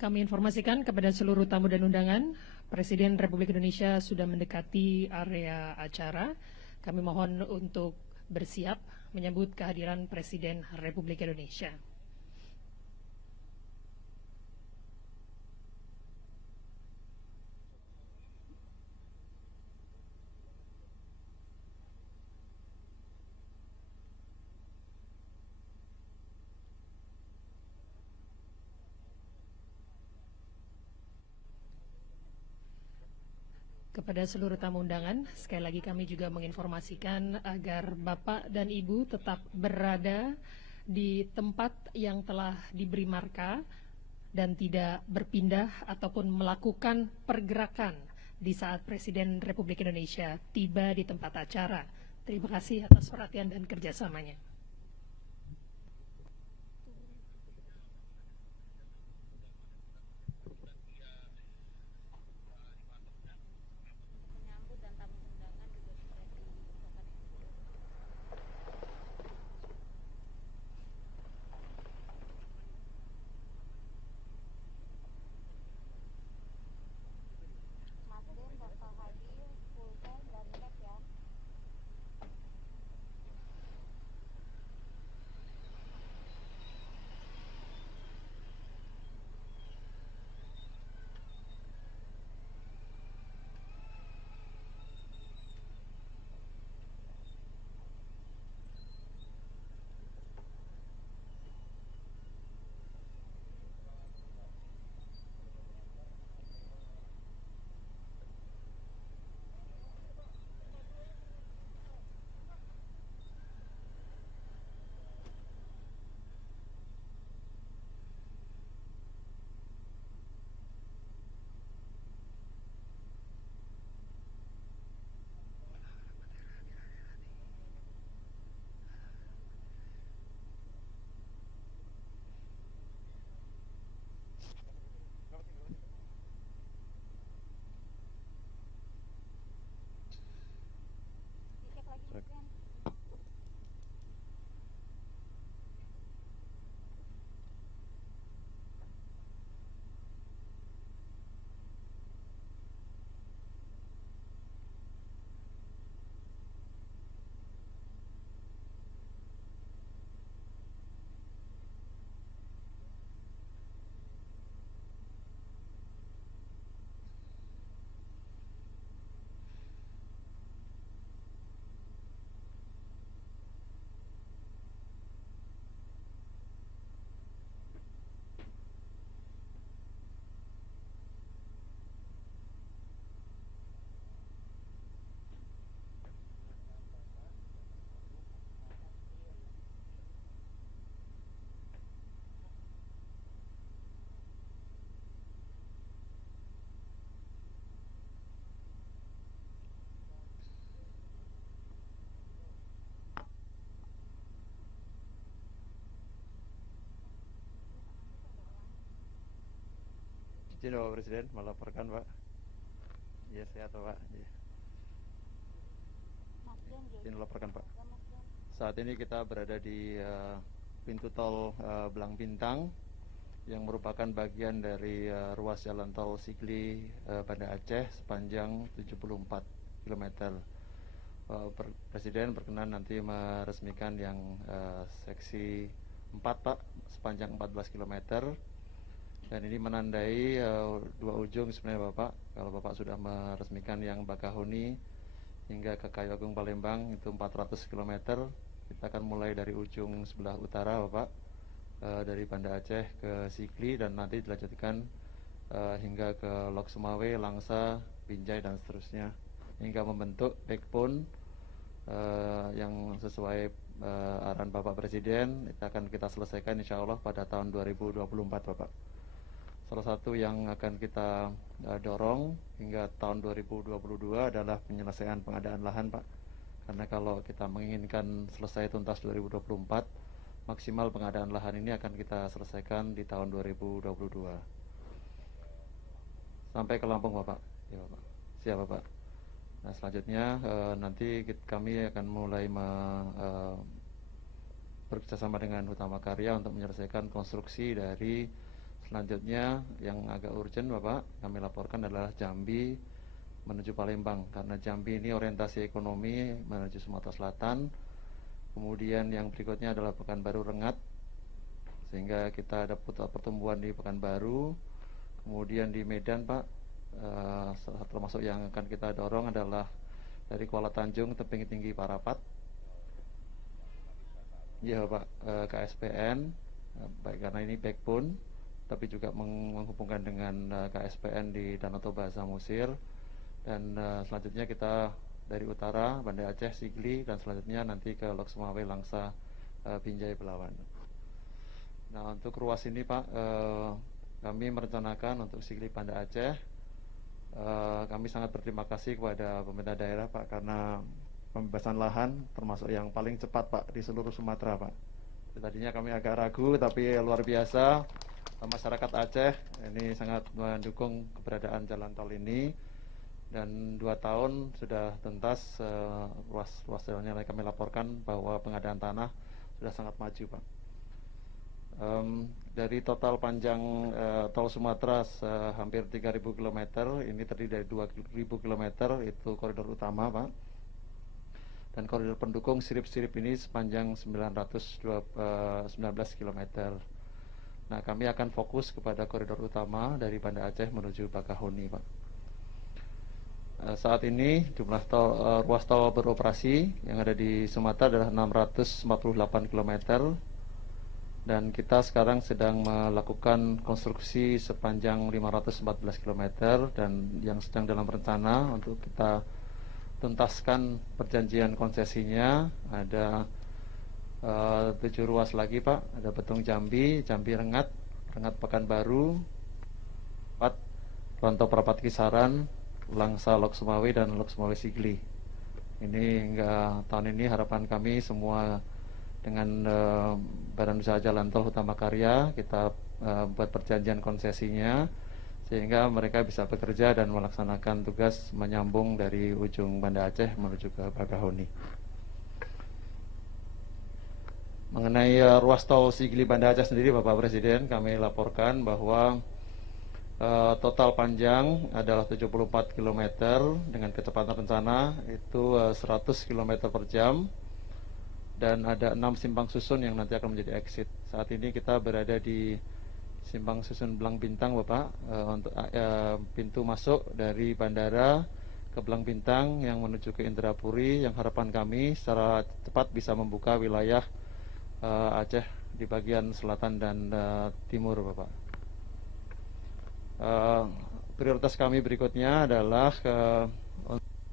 Kami informasikan kepada seluruh tamu dan undangan, Presiden Republik Indonesia sudah mendekati area acara. Kami mohon untuk bersiap menyambut kehadiran Presiden Republik Indonesia. Kepada seluruh tamu undangan, sekali lagi kami juga menginformasikan agar Bapak dan Ibu tetap berada di tempat yang telah diberi marka dan tidak berpindah ataupun melakukan pergerakan di saat Presiden Republik Indonesia tiba di tempat acara. Terima kasih atas perhatian dan kerjasamanya. Izin Bapak Presiden melaporkan Pak. Ya sehat Pak. Ya. Izin melaporkan Pak. Saat ini kita berada di pintu tol Belang Bintang yang merupakan bagian dari ruas jalan tol Sigli Banda Aceh sepanjang 74 km. Presiden berkenan nanti meresmikan yang seksi 4 Pak sepanjang 14 km. Dan ini menandai dua ujung sebenarnya Bapak. Kalau Bapak sudah meresmikan yang Bakahuni hingga ke Kayu Agung Palembang itu 400 km. Kita akan mulai dari ujung sebelah utara Bapak, dari Banda Aceh ke Sigli dan nanti dilanjutkan hingga ke Lok Sumawe, Langsa, Binjai dan seterusnya hingga membentuk backbone yang sesuai arahan Bapak Presiden. Itu akan kita selesaikan insya Allah pada tahun 2024 Bapak. Salah satu yang akan kita dorong hingga tahun 2022 adalah penyelesaian pengadaan lahan Pak. Karena kalau kita menginginkan selesai tuntas 2024, maksimal pengadaan lahan ini akan kita selesaikan di tahun 2022. Sampai ke Lampung Bapak. Ya Bapak. Siap Bapak. Nah selanjutnya nanti kami akan mulai bekerjasama dengan Hutama Karya untuk menyelesaikan konstruksi dari selanjutnya yang agak urgent Bapak, kami laporkan adalah Jambi menuju Palembang, karena Jambi ini orientasi ekonomi menuju Sumatera Selatan. Kemudian yang berikutnya adalah Pekanbaru Rengat, sehingga kita ada pertumbuhan di Pekanbaru. Kemudian di Medan Pak, termasuk yang akan kita dorong adalah dari Kuala Tanjung Tebing Tinggi Parapat. Ya Pak, KSPN, baik karena ini backbone, tapi juga menghubungkan dengan KSPN di Danau Toba Samosir. Dan selanjutnya kita dari utara Banda Aceh Sigli, dan selanjutnya nanti ke Lok Sumawe Langsa Binjai Belawan. Nah, untuk ruas ini Pak, kami merencanakan untuk Sigli Banda Aceh, kami sangat berterima kasih kepada pemerintah daerah Pak, karena pembebasan lahan termasuk yang paling cepat Pak di seluruh Sumatera Pak. Tadinya kami agak ragu, tapi luar biasa masyarakat Aceh ini sangat mendukung keberadaan jalan tol ini. Dan 2 tahun sudah tuntas, ruas jalannya kami laporkan bahwa pengadaan tanah sudah sangat maju Pak. Dari total panjang tol Sumatera hampir 3.000 km, ini terdiri dari 2.000 km itu koridor utama Pak. Dan koridor pendukung sirip-sirip ini sepanjang 19 km. Nah, kami akan fokus kepada koridor utama dari Banda Aceh menuju Bakahuni Pak. Saat ini jumlah ruas tol beroperasi yang ada di Sumatera adalah 648 km, dan kita sekarang sedang melakukan konstruksi sepanjang 514 km, dan yang sedang dalam rencana untuk kita tuntaskan perjanjian konsesinya ada 7 ruas lagi Pak. Ada Betung Jambi, Jambi Rengat, Rengat Pekanbaru, Rantau Perapat Kisaran, Langsa Lok Sumawe, dan Lok Sumawe Sigli. Ini hingga tahun ini harapan kami semua dengan Badan Usaha Jalan Tol Utama Karya kita buat perjanjian konsesinya, sehingga mereka bisa bekerja dan melaksanakan tugas menyambung dari ujung Banda Aceh menuju ke Bakahuni. Mengenai ruas tol Sigli Banda Aceh sendiri Bapak Presiden, kami laporkan bahwa total panjang adalah 74 km dengan kecepatan rencana itu 100 km per jam, dan ada 6 simpang susun yang nanti akan menjadi exit. Saat ini kita berada di simpang susun Belang Bintang Bapak, untuk pintu masuk dari bandara ke Belang Bintang yang menuju ke Indrapuri, yang harapan kami secara cepat bisa membuka wilayah Aceh di bagian selatan dan timur Bapak. Prioritas kami berikutnya adalah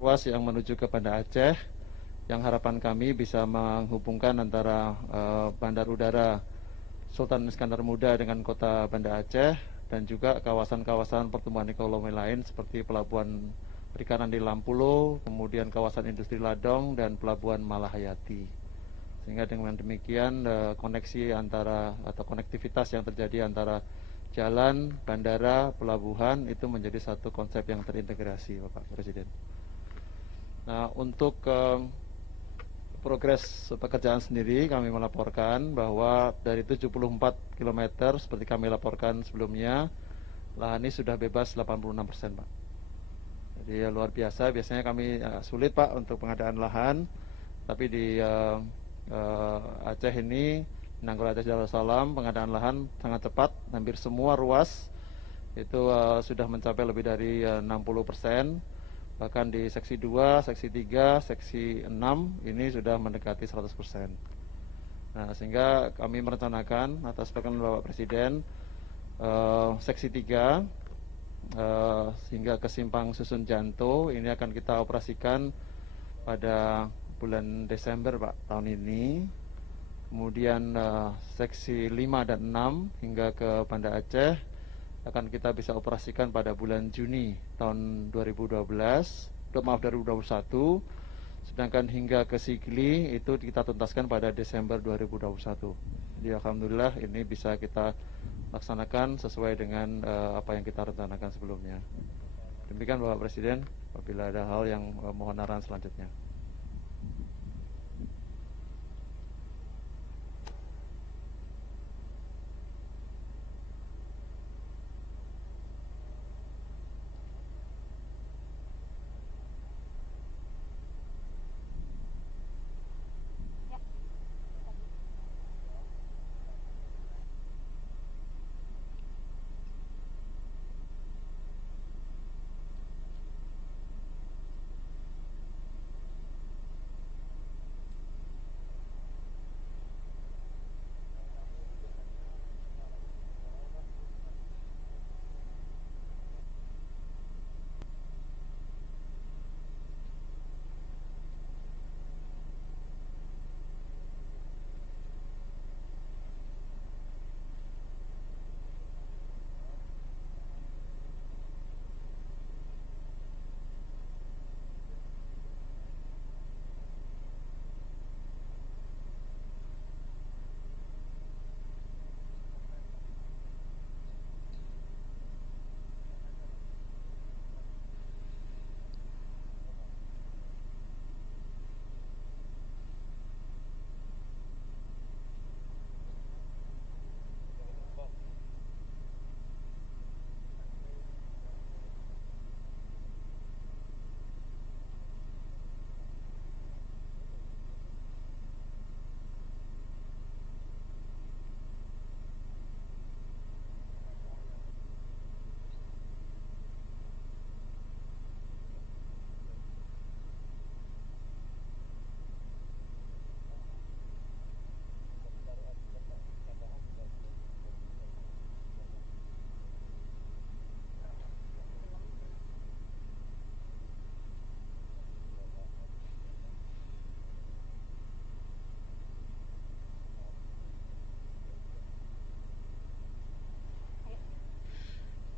ruas yang menuju ke Banda Aceh, yang harapan kami bisa menghubungkan antara Bandar Udara Sultan Iskandar Muda dengan kota Banda Aceh, dan juga kawasan-kawasan pertumbuhan ekonomi lain seperti pelabuhan perikanan di Lampulo, kemudian kawasan industri Ladong, dan pelabuhan Malahayati. Sehingga dengan demikian koneksi antara atau konektivitas yang terjadi antara jalan, bandara, pelabuhan itu menjadi satu konsep yang terintegrasi Bapak Presiden. Nah, untuk progres pekerjaan sendiri kami melaporkan bahwa dari 74 km seperti kami laporkan sebelumnya, lahan ini sudah bebas 86% Pak. Jadi luar biasa, biasanya kami sulit Pak untuk pengadaan lahan, tapi di Aceh ini, Nanggul Aceh Darussalam, pengadaan lahan sangat cepat, hampir semua ruas itu sudah mencapai lebih dari 60%, bahkan di seksi 2, seksi 3, seksi 6 ini sudah mendekati 100%. Nah, sehingga kami merencanakan atas perkenan Bapak Presiden, seksi 3 hingga ke Simpang Susun Janto ini akan kita operasikan pada bulan Desember Pak tahun ini. Kemudian seksi 5 dan 6 hingga ke Banda Aceh akan kita bisa operasikan pada bulan Juni tahun 2021. Sedangkan hingga ke Sigli itu kita tuntaskan pada Desember 2021. Jadi alhamdulillah ini bisa kita laksanakan sesuai dengan apa yang kita rencanakan sebelumnya. Demikian Bapak Presiden, apabila ada hal yang mohon arahan selanjutnya.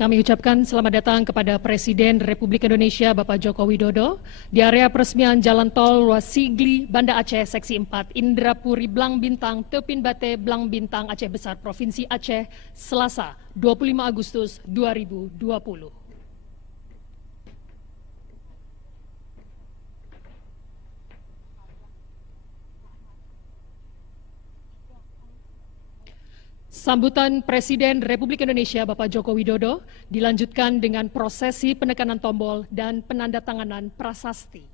Kami ucapkan selamat datang kepada Presiden Republik Indonesia Bapak Joko Widodo di area peresmian Jalan Tol Ruas Sigli, Banda Aceh, Seksi 4, Indrapuri, Blang Bintang, Tepin Bate, Blang Bintang, Aceh Besar, Provinsi Aceh, Selasa, 25 Agustus 2020. Sambutan Presiden Republik Indonesia Bapak Joko Widodo dilanjutkan dengan prosesi penekanan tombol dan penandatanganan prasasti.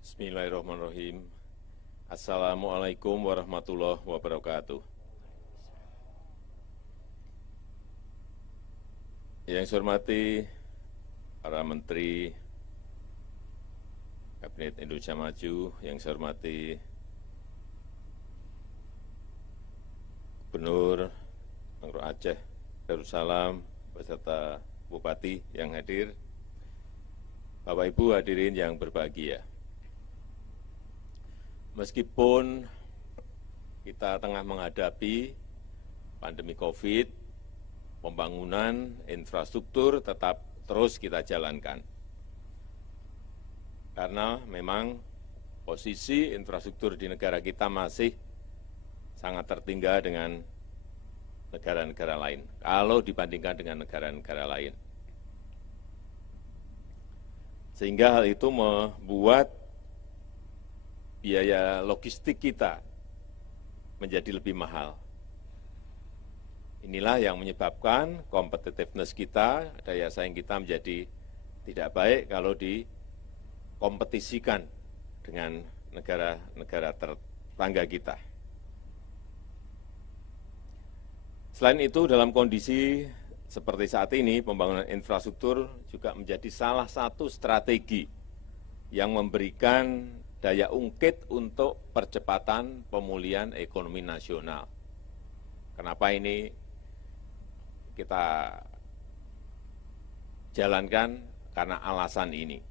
Bismillahirrahmanirrahim. Assalamualaikum warahmatullahi wabarakatuh. Yang saya hormati para menteri Kabinet Indonesia Maju, yang saya hormati Gubernur Angro Aceh Darussalam beserta Bupati yang hadir, Bapak Ibu hadirin yang berbahagia. Meskipun kita tengah menghadapi pandemi COVID, pembangunan infrastruktur tetap terus kita jalankan. Karena memang posisi infrastruktur di negara kita masih sangat tertinggal dengan negara-negara lain, kalau dibandingkan dengan negara-negara lain. Sehingga hal itu membuat biaya logistik kita menjadi lebih mahal. Inilah yang menyebabkan competitiveness kita, daya saing kita menjadi tidak baik kalau dikompetisikan dengan negara-negara tetangga kita. Selain itu, dalam kondisi seperti saat ini, pembangunan infrastruktur juga menjadi salah satu strategi yang memberikan daya ungkit untuk percepatan pemulihan ekonomi nasional. Kenapa ini kita jalankan? Karena alasan ini.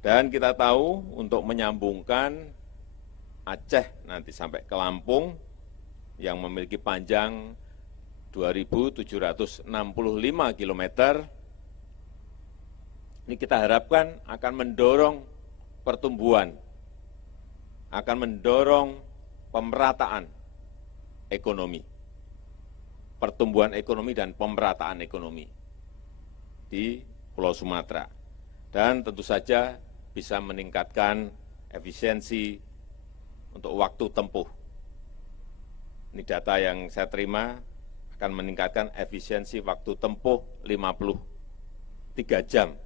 Dan kita tahu untuk menyambungkan Aceh nanti sampai ke Lampung yang memiliki panjang 2.765 km, ini kita harapkan akan mendorong pertumbuhan, akan mendorong pemerataan ekonomi, pertumbuhan ekonomi dan pemerataan ekonomi di Pulau Sumatera. Dan tentu saja bisa meningkatkan efisiensi untuk waktu tempuh. Ini data yang saya terima akan meningkatkan efisiensi waktu tempuh 53 jam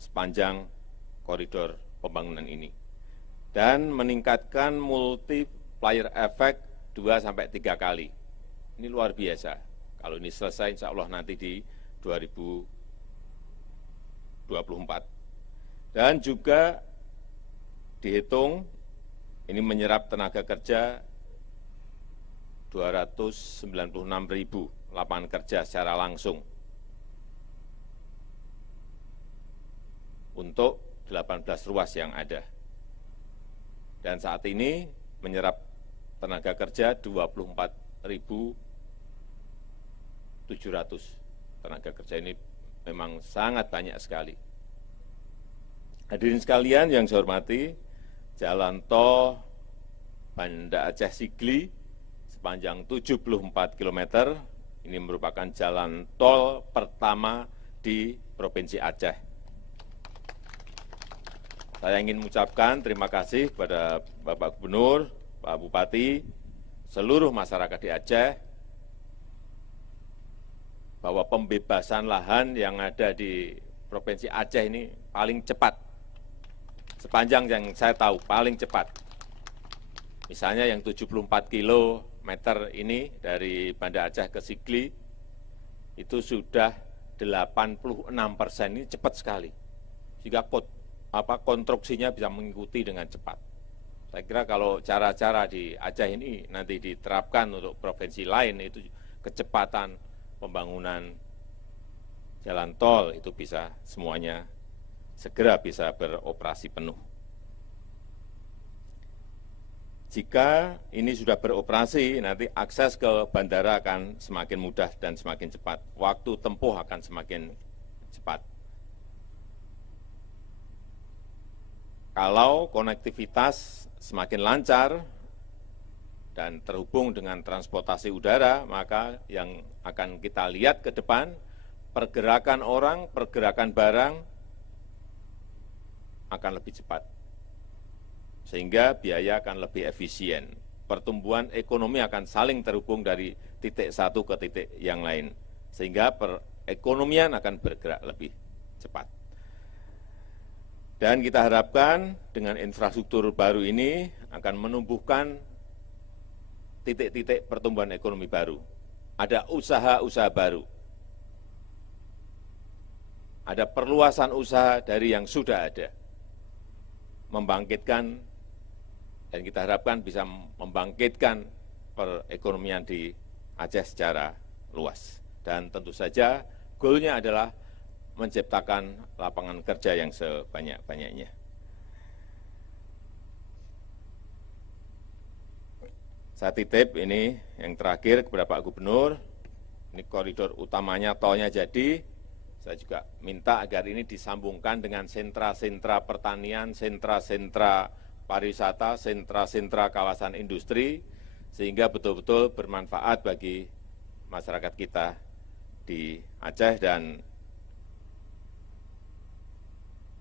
sepanjang koridor pembangunan ini. Dan meningkatkan multiplier effect 2-3 kali. Ini luar biasa. Kalau ini selesai insya Allah nanti di 2024. Dan juga dihitung ini menyerap tenaga kerja 296.000 lapangan kerja secara langsung untuk 18 ruas yang ada. Dan saat ini menyerap tenaga kerja 24.700 tenaga kerja. Ini memang sangat banyak sekali. Hadirin sekalian yang saya hormati, Jalan Tol Banda Aceh Sigli sepanjang 74 km, ini merupakan jalan tol pertama di Provinsi Aceh. Saya ingin mengucapkan terima kasih kepada Bapak Gubernur, Pak Bupati, seluruh masyarakat di Aceh, bahwa pembebasan lahan yang ada di Provinsi Aceh ini paling cepat. Sepanjang yang saya tahu, paling cepat. Misalnya yang 74 kilometer ini dari Banda Aceh ke Sigli, itu sudah 86%, ini cepat sekali. Sehingga konstruksinya bisa mengikuti dengan cepat. Saya kira kalau cara-cara di Aceh ini nanti diterapkan untuk provinsi lain, itu kecepatan pembangunan jalan tol itu bisa semuanya segera bisa beroperasi penuh. Jika ini sudah beroperasi, nanti akses ke bandara akan semakin mudah dan semakin cepat. Waktu tempuh akan semakin cepat. Kalau konektivitas semakin lancar dan terhubung dengan transportasi udara, maka yang akan kita lihat ke depan, pergerakan orang, pergerakan barang akan lebih cepat. Sehingga biaya akan lebih efisien. Pertumbuhan ekonomi akan saling terhubung dari titik satu ke titik yang lain. Sehingga perekonomian akan bergerak lebih cepat. Dan kita harapkan dengan infrastruktur baru ini akan menumbuhkan titik-titik pertumbuhan ekonomi baru. Ada usaha-usaha baru. Ada perluasan usaha dari yang sudah ada. Membangkitkan, dan kita harapkan bisa membangkitkan perekonomian di Aceh secara luas. Dan tentu saja goalnya adalah menciptakan lapangan kerja yang sebanyak-banyaknya. Saya titip ini yang terakhir kepada Pak Gubernur, ini koridor utamanya tolnya jadi, saya juga minta agar ini disambungkan dengan sentra-sentra pertanian, sentra-sentra pariwisata, sentra-sentra kawasan industri, sehingga betul-betul bermanfaat bagi masyarakat kita di Aceh. Dan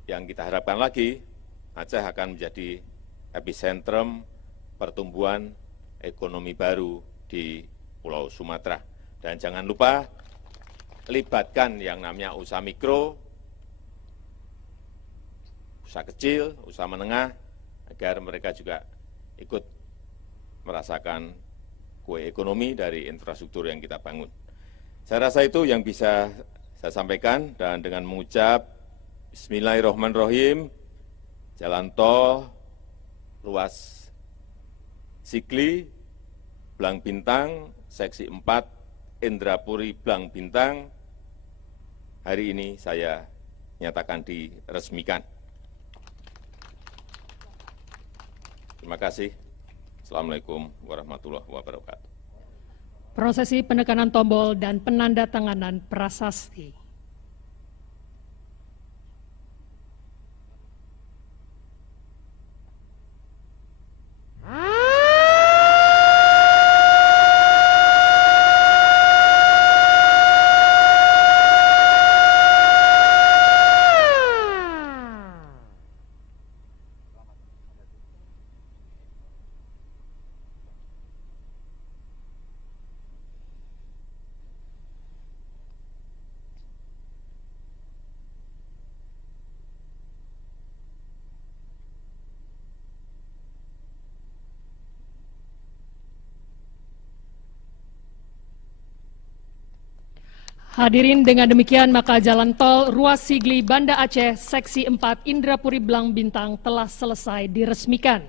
yang kita harapkan lagi, Aceh akan menjadi epicentrum pertumbuhan ekonomi baru di Pulau Sumatera. Dan jangan lupa, libatkan yang namanya usaha mikro, usaha kecil, usaha menengah, agar mereka juga ikut merasakan kue ekonomi dari infrastruktur yang kita bangun. Saya rasa itu yang bisa saya sampaikan, dan dengan mengucap Bismillahirrahmanirrahim, jalan tol ruas Sigli, Blang Bintang, seksi 4, Indrapuri, Blang Bintang, hari ini saya nyatakan diresmikan. Terima kasih. Assalamualaikum warahmatullahi wabarakatuh. Prosesi penekanan tombol dan penandatanganan prasasti. Hadirin, dengan demikian maka jalan tol ruas Sigli Banda Aceh seksi 4 Indrapuri Blang Bintang telah selesai diresmikan.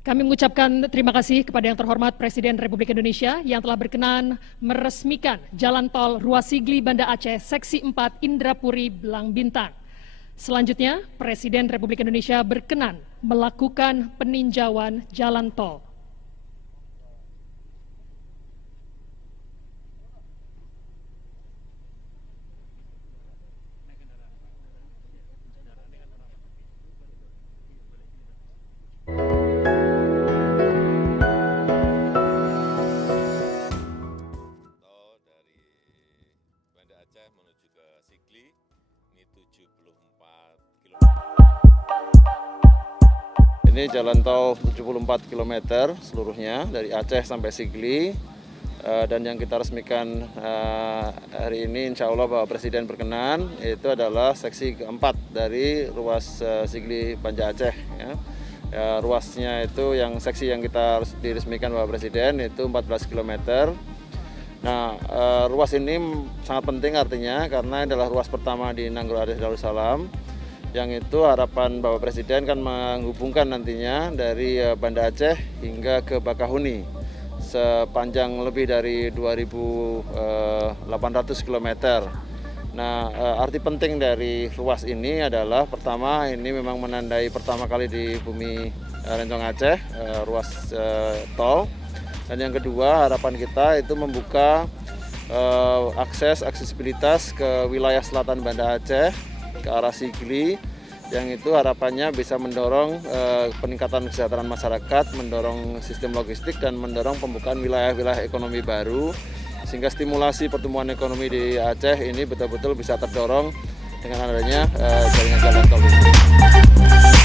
Kami mengucapkan terima kasih kepada yang terhormat Presiden Republik Indonesia yang telah berkenan meresmikan jalan tol ruas Sigli Banda Aceh seksi 4 Indrapuri Blang Bintang. Selanjutnya, Presiden Republik Indonesia berkenan melakukan peninjauan jalan tol. Ini jalan tol 74 km seluruhnya dari Aceh sampai Sigli, dan yang kita resmikan hari ini insya Allah Bapak Presiden berkenan, itu adalah seksi keempat dari ruas Sigli Banda Aceh. Ruasnya itu yang seksi yang kita diresmikan Bapak Presiden itu 14 km. Nah, ruas ini sangat penting artinya karena adalah ruas pertama di Nanggul Aris Darussalam, yang itu harapan Bapak Presiden kan menghubungkan nantinya dari Banda Aceh hingga ke Bakahuni sepanjang lebih dari 2.800 km. Nah, arti penting dari ruas ini adalah pertama, ini memang menandai pertama kali di bumi Rencong Aceh, ruas tol. Dan yang kedua, harapan kita itu membuka aksesibilitas ke wilayah selatan Banda Aceh, ke arah Sigli, yang itu harapannya bisa mendorong peningkatan kesejahteraan masyarakat, mendorong sistem logistik, dan mendorong pembukaan wilayah-wilayah ekonomi baru, sehingga stimulasi pertumbuhan ekonomi di Aceh ini betul-betul bisa terdorong dengan adanya jaringan jalan tol ini.